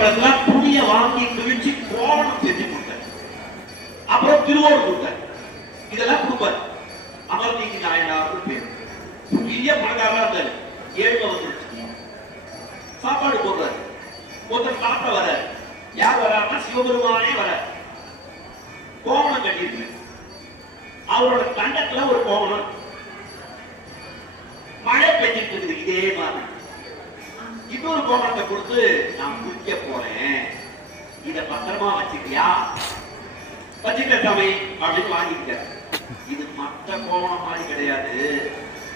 பக்கத்துல துணியை வாங்கி கிழிச்சு கோவணம் செஞ்சு கொடுத்தார். அப்புறம் திருவோடு கொடுத்தார். இதெல்லாம் கொடுப்பார். அமர்நீதி நாயனார் பேர். பெரிய பணக்காரா இருந்தாரு. ஏழ்மை வந்துருச்சு. சாப்பாடு போடுறாரு. ஒருத்தர் சாப்பிட வர யார் வராருன்னா சிவபெருமானே வர. கோவணம் கட்டியிருக்கு. அவரோட கண்டத்துல ஒரு கோவணம். மழை பெஞ்சிட்டு இருக்குது. இதே மாதிரி இன்னொரு கோவணத்தை கொடுத்து நான் குளிக்க போறேன், இத பத்திரமா வச்சுக்கியா? வச்சுக்க சாமி அப்படின்னு வாங்கிக்க. இது மற்ற கோவணம் மாதிரி கிடையாது.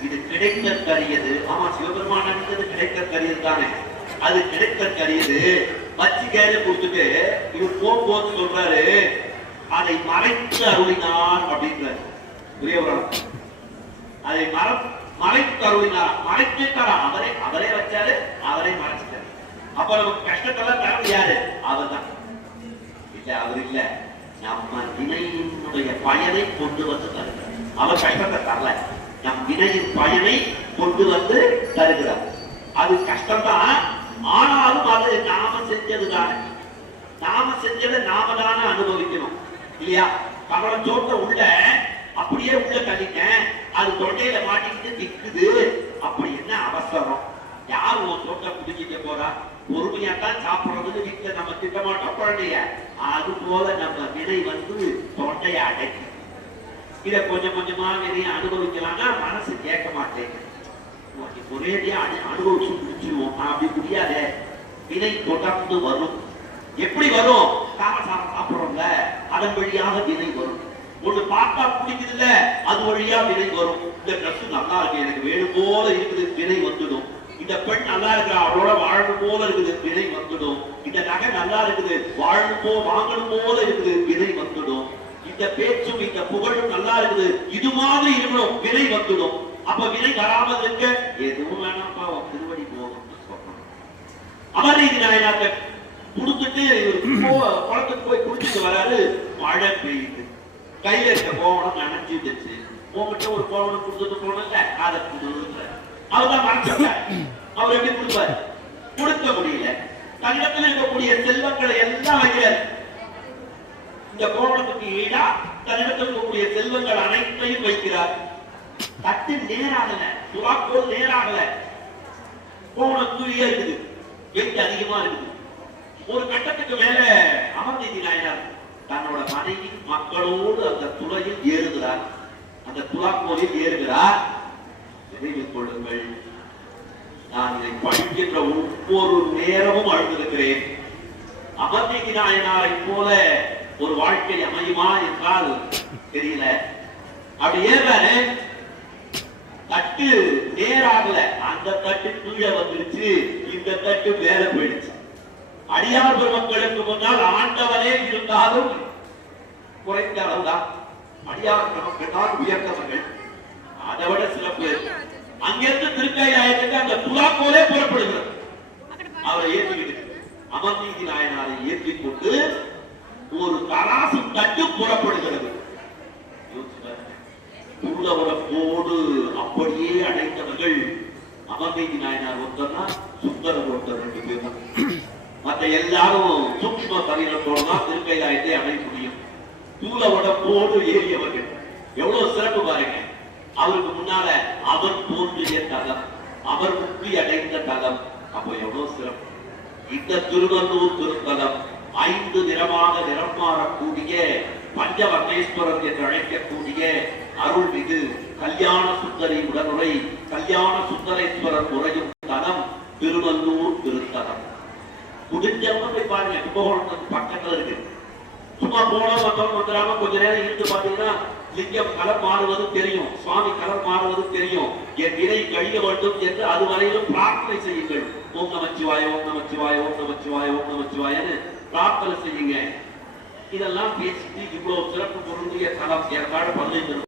இது கிடைக்கற்கரியது. ஆமா, சிவபெருமான கிடைக்கற்கரியது தானே. அது கிடைக்கற்கரியது. வச்சுக்கேன்னு கொடுத்துட்டு இவர் போகும்போது சொல்றாரு, அதை மறைத்து அருளினார் அப்படின்றார். புரியவரம் அதை மறைத்து அருளினார். மறைச்சுட்டாரா? அவரே வச்சாரு, அவரே மறைச்சிட்டாரு. அப்ப நமக்கு கஷ்டத்தெல்லாம் தரது யாரு? அவர் தான். இல்ல, அவர் இல்ல. நம்ம வினையினுடைய பயனை கொண்டு வந்து தருகிறார். அவர் கஷ்டத்தை தரல, நம் வினையின் பயனை கொண்டு வந்து தருகிறார். அது கஷ்டம்தான். ஆனாலும் அது நாம செஞ்சதுதானே. நாம செஞ்சதை நாம தானே அனுபவிக்கணும் இல்லையா? கவலை சோட்ட உள்ள அப்படியே உள்ள தள்ளிட்டேன், அது தொண்டையில மாட்டிக்கிட்டு நிக்குது. அப்படி என்ன அவசரம்? யார் உன் சோட்ட குடிச்சிக்க போறா? பொறுமையாத்தான் சாப்பிடுறதுன்னு வீட்டுல நம்ம திட்ட மாட்டோம் குழந்தைய. அது போல நம்ம வினை வந்து தொண்டையை அடைக்கு. இத கொஞ்சம் கொஞ்சமா வினையை அனுபவிக்கலாம்னா மனசு கேட்க மாட்டேங்க. ஒரேடியா அனுபவிச்சு முடிச்சிருவோம். அப்படி முடியாத. வினை தொடர்ந்து வரும். எப்படி வரும்? காமசாரம் சாப்பிடுறோம்ல, அதன் வழியாக வினை வரும். ஒண்ணு பார்த்தா பிடிக்குது இல்ல, அது வழியா வினை வரும். இந்த ட்ரெஸ் நல்லா இருக்கு, எனக்கு வேணும் போல இருக்குது, வினை வந்துடும். இந்த பெண் நல்லா இருக்கிறா, அவளோட வாழணும் போல இருக்குது, வினை வந்துடும். இந்த நகை நல்லா இருக்குது, வாழணும் வாங்கணும் போல இருக்குது, வினை வந்துடும். இந்த பேச்சும் இந்த புகழும் நல்லா இருக்குது, இது மாதிரி இருக்கணும், வினை வந்துடும். அப்ப வினை வராமல் இருக்க எதுவும் வேணாம்ப்பா, திருவடி போகும். அமர்நீதி நாயனார் கொடுத்துட்டு குளத்துக்கு போய் குளிச்சுட்டு வராரு. மழை பெய்யுது. கையில இருக்க கோவணம் நனைஞ்சிடுச்சு. உங்ககிட்ட ஒரு கோவணம் கொடுத்துட்டு போனல, அதை கொடுக்குற. அவர்தான் மறைச்சிட்டார். அவர் எப்படி கொடுப்பாரு? கொடுக்க முடியல. தங்கத்தில் இருக்கக்கூடிய செல்வங்களை எல்லாம் வைக்கிறார். இந்த கோவணத்துக்கு ஈடா தன்னிடத்தில் இருக்கக்கூடிய செல்வங்கள் அனைத்தையும் வைக்கிறார். தட்டு நேராகல, துவாக்கோல் நேராகல. கோவணம் தூரியா இருக்குது, வெயிட் அதிகமா இருக்குது. ஒரு கட்டத்துக்கு மேல அமர்நீதி நாயனார் தன்னோட மனைவி மக்களோடு அந்த துளையில் ஏறுகிறார். அந்த துலாக்கோலில் ஏறுகிறார். நினைவில் கொள்ளுங்கள், நான் இதை படிக்கின்ற ஒவ்வொரு நேரமும் அழுந்திருக்கிறேன். அமர்நீதி நாயனாரை போல ஒரு வாழ்க்கை அமையுமா என்றால் தெரியல. அப்படி ஏறாரு. தட்டு நேராகல. அந்த தட்டு கீழே வந்துருச்சு, இந்த தட்டு மேல போயிடுச்சு. அடியார் பெருமக்களுக்கு முன்னால் ஆண்டவனே இருந்தாலும் குறைந்த அளவுதான். அடியார் பெருமக்கள் தான் உயர்ந்தவர்கள். அதை விட சிறப்பு. அங்கிருந்து திருக்கைலாயத்துக்கு அந்த துலாக்கோலே புறப்படுகிறது. அவரை ஏற்றிக்கிட்டு அமர்நீதி நாயனாரை ஏற்றிக் கொண்டு ஒரு தராசு தட்டு புறப்படுகிறது. உள்ளவரப்போடு அப்படியே அடைந்தவர்கள் அமர்நீதி நாயனார் ஒருத்தர், சுந்தரர் ஒருத்தர், 2 பேர் தான். மற்ற எல்லாரும் சூக்ஷ்ம சரீரத்தோடுதான் திருக்கைலாயத்தை அடைய முடியும். தூளவடப்போடு ஏறியவர்கள் எவ்வளவு சிறப்பு பாருங்க. அவருக்கு முன்னால அவர் தோன்றிய தலம், அவர் முக்தி அடைந்த தலம். அப்போ எவ்வளவு சிறப்பு. இந்த திருவள்ளூர் திருத்தலம் 5 நிறமாக நிறம் மாறக்கூடிய பஞ்சவர்ணேஸ்வரர் என்று அழைக்கக்கூடிய அருள்மிகு கல்யாண சுந்தரி உடனுரை கல்யாண சுந்தரேஸ்வரர் உரையும் தலம் திருவள்ளூர் திருத்தலம். முடிஞ்சவங்க போய் பாருங்க. கும்பகோணத்துக்கு பக்கத்துல இருக்கு. சும்மா போன வந்தவங்க வந்துடாம கொஞ்ச நேரம் இருந்து பாத்தீங்கன்னா லிங்கம் கலர் மாறுவது தெரியும், சுவாமி கலர் மாறுவது தெரியும். என் வினை கழிய வேண்டும் என்று அதுவரையிலும் பிரார்த்தனை செய்யுங்கள். ஓம் நமச்சிவாய, ஓம் நமச்சிவாய, ஓம் நமச்சிவாய, ஓம் நமச்சிவாயன்னு பிரார்த்தனை செய்யுங்க. இதெல்லாம் பேசிட்டு இவ்வளவு சிறப்பு பொருந்திய தலம் ஏற்காடு 15